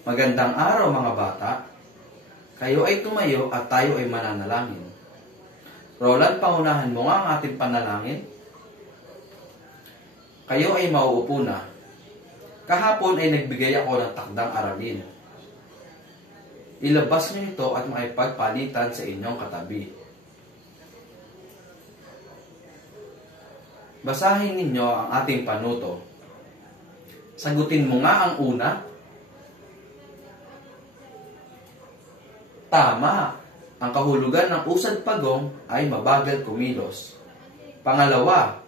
Magandang araw mga bata. Kayo ay tumayo at tayo ay mananalangin. Roland, pangunahan mo nga ang ating panalangin. Kayo ay mauupo na. Kahapon ay nagbigay ako ng takdang aralin. Ilabas niyo ito at makipagpalitan sa inyong katabi. Basahin ninyo ang ating panuto. Sagutin mo nga ang una. Tama, ang kahulugan ng usad pagong ay mabagal kumilos. Pangalawa,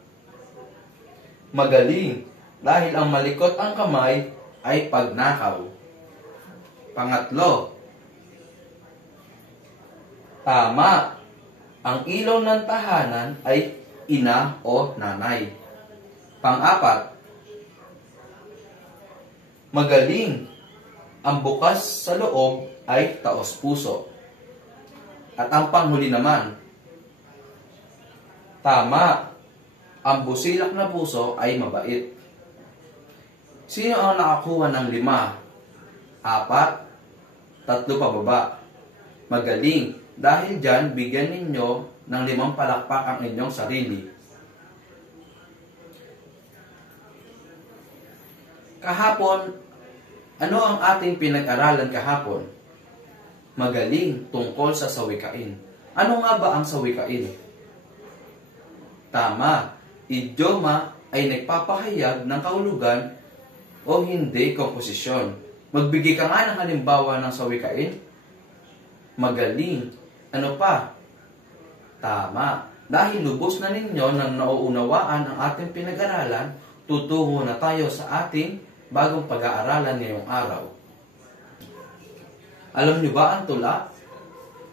magaling dahil ang malikot ang kamay ay pagnakaw. Pangatlo, tama, ang ilaw ng tahanan ay ina o nanay. Pang-apat, magaling, ang bukas sa loob ay taos-puso. At ang panghuli naman, tama, ang busilak na puso ay mabait. Sino ang nakakuha ng 5? 4? 3 pababa. Magaling, dahil dyan, bigyan ninyo ng 5 palakpak ang inyong sarili. Kahapon, ano ang ating pinag-aralan kahapon? Magaling tungkol sa sawikain. Ano nga ba ang sawikain? Tama, idioma ay nagpapahayag ng kahulugan o hindi komposisyon. Magbigay ka nga ng halimbawa ng sawikain. Magaling. Ano pa? Tama, dahil lubos na ninyo nang nauunawaan ang ating pinag-aralan, tutungo na tayo sa ating bagong pag-aaralan ngayong araw. Alam niyo ba ang tula?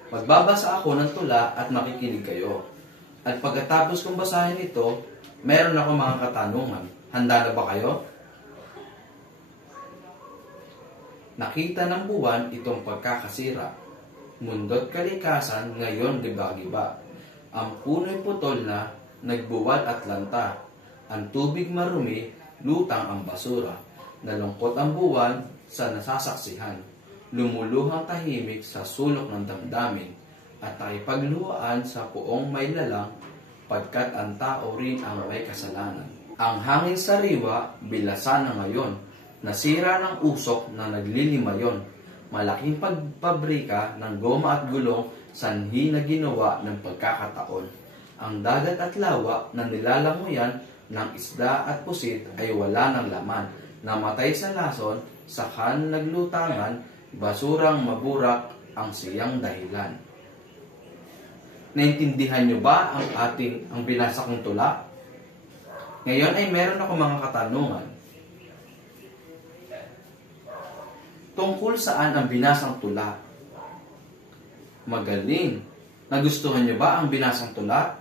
Magbabasa ako ng tula at makikinig kayo. At pagkatapos kong basahin ito, meron ako mga katanungan. Handa na ba kayo? Nakita ng buwan itong pagkakasira. Mundo't kalikasan ngayon giba-giba. Ang puno'y putol na, nagbuwal at lanta. Ang tubig marumi, lutang ang basura. Nalungkot ang buwan sa nasasaksihan. Lumuluhang tahimik sa sulok ng damdamin. At nakipagluhaan sa puong may lalang, pagkat ang tao rin ang may kasalanan. Ang hangin sariwa, bilasa na ngayon. Nasira ng usok na naglilimayon. Malaking pagpabrika ng goma at gulong, sanhi na ginawa ng pagkakataon. Ang dagat at lawa na nilalanguyan ng isda at pusit ay wala ng laman. Namatay sa lason, sakan naglutangan, basurang maburak ang siyang dahilan. Naintindihan niyo ba ang binasa kong tula? Ngayon ay meron ako mga katanungan. Tungkol saan ang binasang tula? Magaling. Nagustuhan niyo ba ang binasang tula?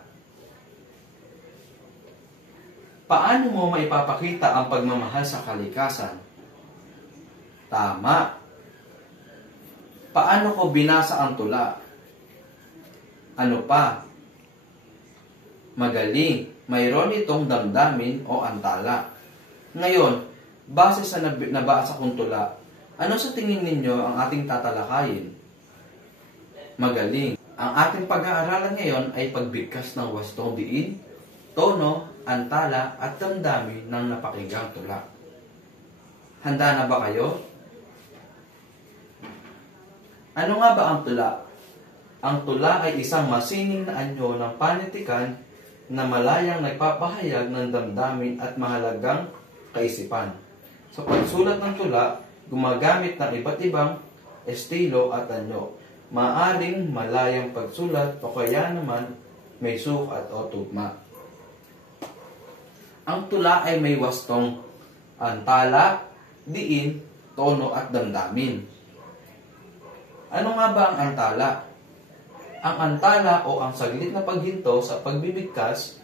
Paano mo maipapakita ang pagmamahal sa kalikasan? Tama. Paano ko binasa ang tula? Ano pa? Magaling. Mayroon itong damdamin o antala. Ngayon, base sa nabasa kong tula, ano sa tingin ninyo ang ating tatalakayin? Magaling. Ang ating pag-aaralan ngayon ay pagbigkas ng wastong diin, tono, antala at damdamin ng napakinggang tula. Handa na ba kayo? Ano nga ba ang tula? Ang tula ay isang masining na anyo ng panitikan na malayang nagpapahayag ng damdamin at mahalagang kaisipan. Sa pagsulat ng tula, gumagamit ng iba't ibang estilo at anyo. Maaring malayang pagsulat o kaya naman may sukat o tugma. Ang tula ay may wastong antala, diin, tono at damdamin. Ano nga ba ang antala? Ang antala o ang saglit na paghinto sa pagbibigkas,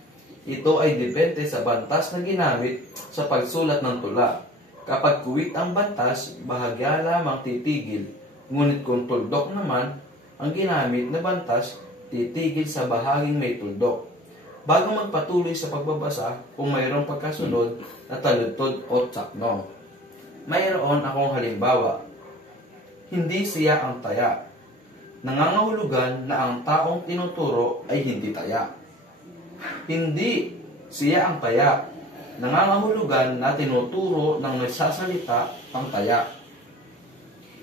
ito ay depende sa bantas na ginamit sa pagsulat ng tula. Kapag kuwit ang bantas, bahagya lamang titigil. Ngunit kung tuldok naman, ang ginamit na bantas, titigil sa bahaging may tuldok. Bago magpatuloy sa pagbabasa, kung mayroong pagkasunod na taludtod o tsakno. Mayroon akong halimbawa. Hindi siya ang taya. Nangangahulugan na ang taong tinuturo ay hindi taya. Hindi siya ang taya. Nangangahulugan na tinuturo ng nagsasalita ang taya.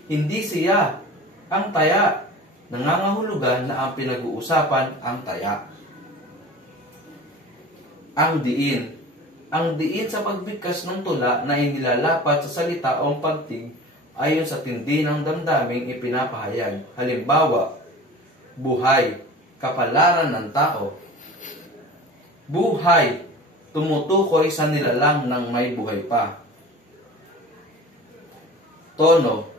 Hindi siya ang taya. Nangangahulugan na ang pinag-uusapan ang taya. Ang diin. Ang diin sa pagbigkas ng tula na inilalapat sa salita o pagtig ayon sa tindi ng damdaming ipinapahayag. Halimbawa, buhay, kapalaran ng tao. Buhay, tumutukoy sa nilalang ng may buhay pa. Tono.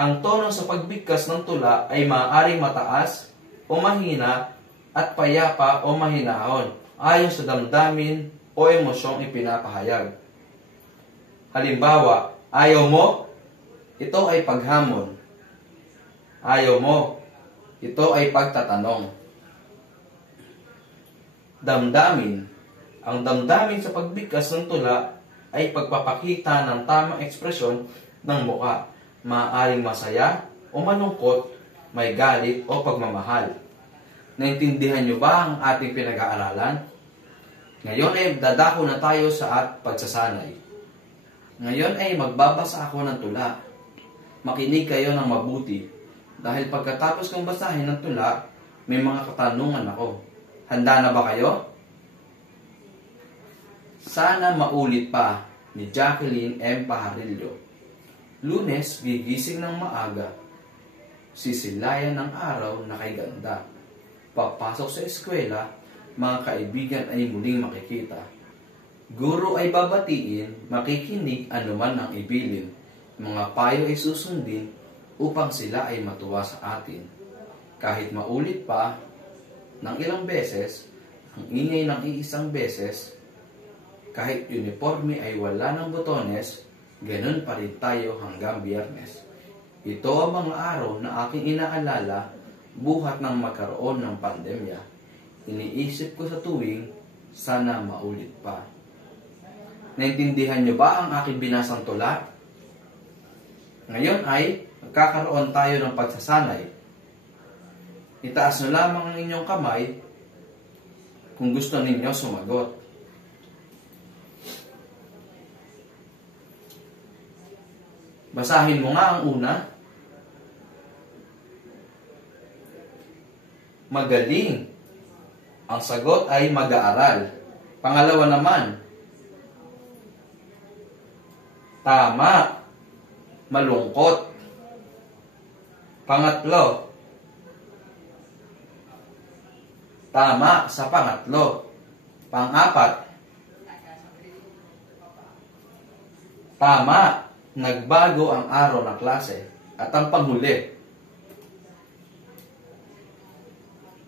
Ang tono sa pagbigkas ng tula ay maaaring mataas o mahina at payapa o mahinahon ayon sa damdamin o emosyong ipinapahayag. Halimbawa, ayaw mo? Ito ay paghamon. Ayaw mo? Ito ay pagtatanong. Damdamin. Ang damdamin sa pagbigkas ng tula ay pagpapakita ng tamang ekspresyon ng mukha. Maaaring masaya o malungkot, may galit o pagmamahal. Naintindihan niyo ba ang ating pinag-aaralan? Ngayon ay dadako na tayo sa pagsasanay. Ngayon ay magbabasa ako ng tula. Makinig kayo ng mabuti. Dahil pagkatapos kong basahin ng tula, may mga katanungan ako. Handa na ba kayo? Sana maulit pa ni Jacqueline M. Pajarillo. Lunes, gigising ng maaga. Sisilayan ng araw na kay ganda. Papasok sa eskwela, mga kaibigan ay muling makikita. Guro ay babatiin, makikinig anuman ang ibilin. Mga payo ay susundin upang sila ay matuwa sa atin. Kahit maulit pa ng ilang beses, ang ingay ng iisang beses, kahit uniforme ay wala ng botones, ganun pa rin tayo hanggang Biyernes. Ito ang mga araw na aking inaalala buhat ng magkaroon ng pandemya. Iniisip ko sa tuwing, sana maulit pa. Naintindihan niyo ba ang aking binasang tula? Ngayon ay magkakaroon tayo ng pagsasanay. Itaas nyo lamang ang inyong kamay kung gusto ninyo sumagot. Basahin mo nga ang una. Magaling. Ang sagot ay mag-aaral. Pangalawa naman. Tama. Malungkot. Pangatlo. Tama sa pangatlo. Pang-apat. Tama. Nagbago ang araw ng klase. At ang panghuli.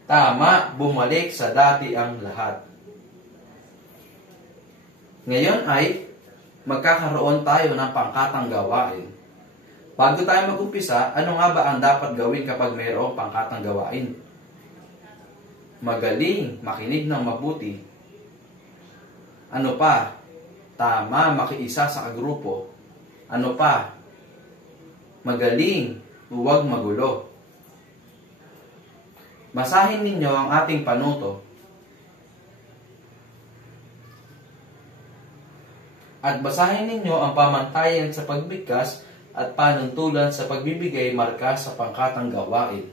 Tama. Bumalik sa dati ang lahat. Ngayon ay magkakaroon tayo ng pangkatang gawain. Bago tayo mag-umpisa, ano nga ba ang dapat gawin kapag mayroong pangkatang gawain? Magaling, makinig ng mabuti. Ano pa? Tama, makiisa sa kagrupo. Ano pa? Magaling, huwag magulo. Basahin ninyo ang ating panuto. At basahin ninyo ang pamantayan sa pagbigkas at panuntulan sa pagbibigay marka sa pangkatang gawain.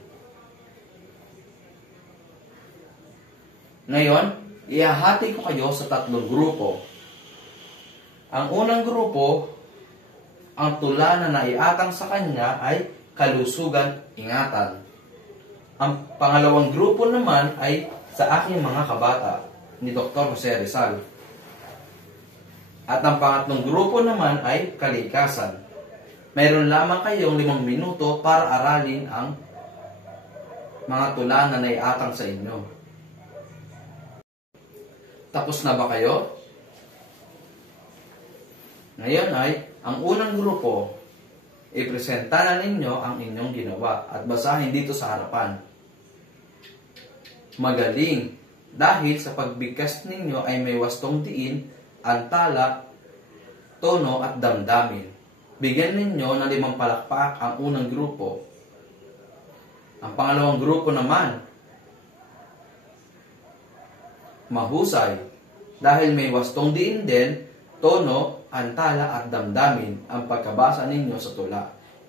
Ngayon, ihahati ko kayo sa 3 grupo. Ang unang grupo, ang tula na naiatang sa kanya ay kalusugan, ingatan. Ang pangalawang grupo naman ay sa aking mga kabata ni Dr. Jose Rizal. At ang pangatlong grupo naman ay kalikasan. Mayroon lamang kayong 5 minuto para aralin ang mga tula na naiatang sa inyo. Tapos na ba kayo? Ngayon ay, ang unang grupo, ipresenta na ninyo ang inyong ginawa at basahin dito sa harapan. Magaling, dahil sa pagbigkas ninyo ay may wastong diin, antala, tono at damdamin. Bigyan ninyo ng 5 palakpak ang unang grupo. Ang pangalawang grupo naman, mahusay, dahil may wastong diin din, tono, antala at damdamin ang pagkabasa ninyo sa tula.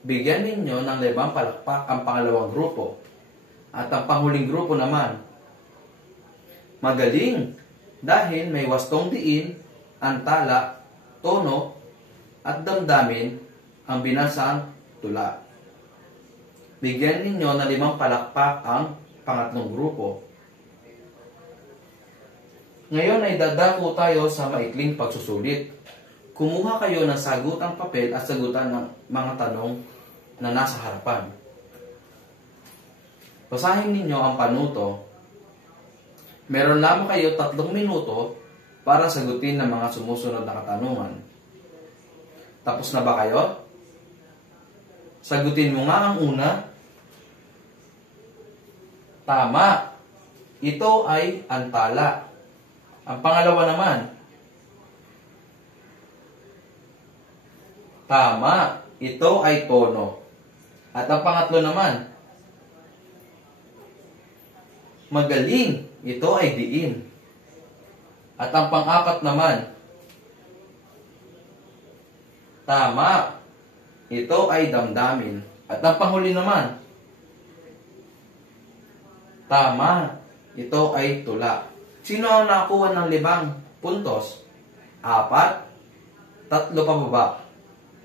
Bigyan ninyo ng 5 palakpak ang pangalawang grupo. At ang panghuling grupo naman, magaling, dahil may wastong diin, antala, tono, at damdamin ang binasang tula. Bigyan ninyo ng 5 palakpak ang pangatlong grupo. Ngayon ay dadako tayo sa maikling pagsusulit. Kumuha kayo ng sagutang papel at sagutan ng mga tanong na nasa harapan. Basahin ninyo ang panuto. Meron lamang kayo 3 minuto para sagutin ng mga sumusunod na katanungan. Tapos na ba kayo? Sagutin mo nga ang una. Tama. Ito ay antala. Ang pangalawa naman. Tama. Ito ay tono. At ang pangatlo naman. Magaling. Ito ay diin. At ang pang-apat naman. Tama. Ito ay damdamin. At ang panghuli naman. Tama. Ito ay tula. Sino ang nakakuha ng 5 puntos? 4? 3 pababa.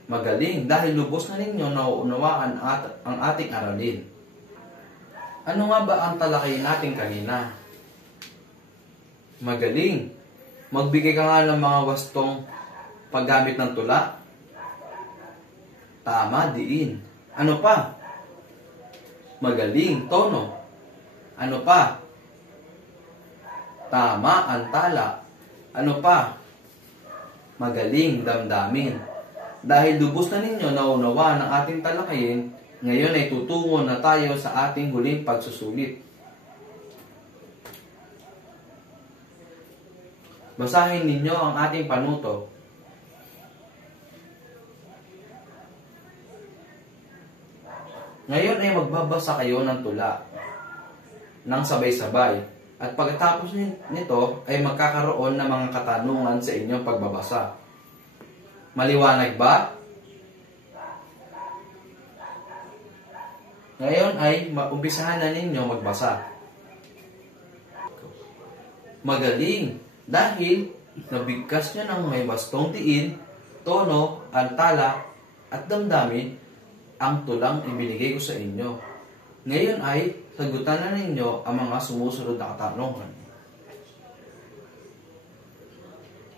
Magaling dahil lubos na ninyo nauunawaan ang ating aralin. Ano nga ba ang talakayin natin kanina? Magaling. Magbigay ka nga ng mga wastong paggamit ng tula. Tama, diin. Ano pa? Magaling, tono. Ano pa? Tama, antala. Ano pa? Magaling, damdamin. Dahil lubos na ninyo nauunawaan ang ating talakayin, ngayon ay tutungo na tayo sa ating huling pagsusulit. Basahin ninyo ang ating panuto. Ngayon ay magbabasa kayo ng tula ng sabay-sabay. At pagkatapos nito ay magkakaroon ng mga katanungan sa inyong pagbabasa. Maliwanag ba? Ngayon ay umpisahan na ninyo magbasa. Magaling! Dahil nabigkas nyo ng may wastong diin, tono, antala, at damdamin ang tulang ibinigay ko sa inyo. Ngayon ay sagutan na ninyo ang mga sumusunod na katanungan.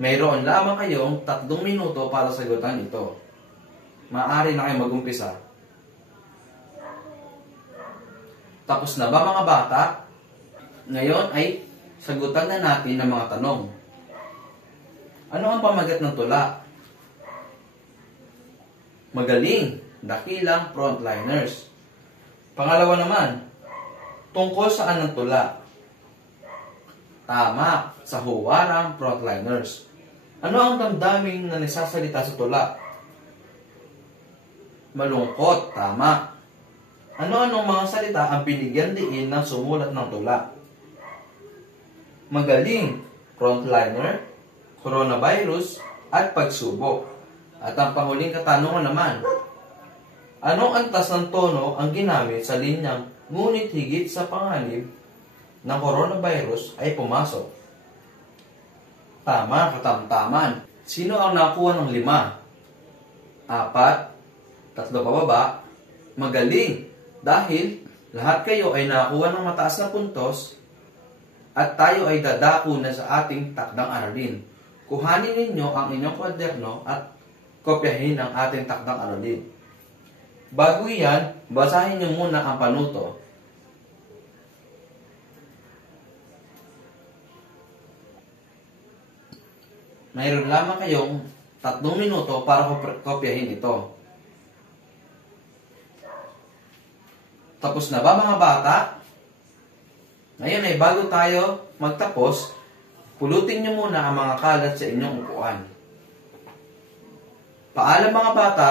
Mayroon lamang kayong 3 minuto para sagutan ito. Maaari na kayo mag-umpisa. Tapos na ba mga bata? Ngayon ay sagutan na natin ang mga tanong. Ano ang pamagat ng tula? Magaling, dakilang frontliners. Pangalawa naman, tungkol saan ang tula? Tama, sa huwarang frontliners. Ano ang damdaming na nasasalita sa tula? Malungkot, tama. Ano-anong mga salita ang binigyan diin ng sumulat ng tula? Magaling, frontliner, coronavirus, at pagsubok. At ang panghuling katanungan naman, anong antas ng tono ang ginamit sa linyang ngunit higit sa panganib ng coronavirus ay pumasok? Tama, katamtaman. Sino ang nakuha ng 5? 4, 3 pababa. Magaling, dahil lahat kayo ay nakuha ng mataas na puntos at tayo ay dadako na sa ating takdang aralin. Kuhanin ninyo ang inyong kwaderno at kopyahin ang ating takdang aralin. Bago yan, basahin niyo muna ang panuto. Mayroon lamang kayong 3 minuto para kopyahin ito. Tapos na ba mga bata? Ngayon ay bago tayo magtapos, pulutin niyo muna ang mga kalat sa inyong upuan. Paalam mga bata,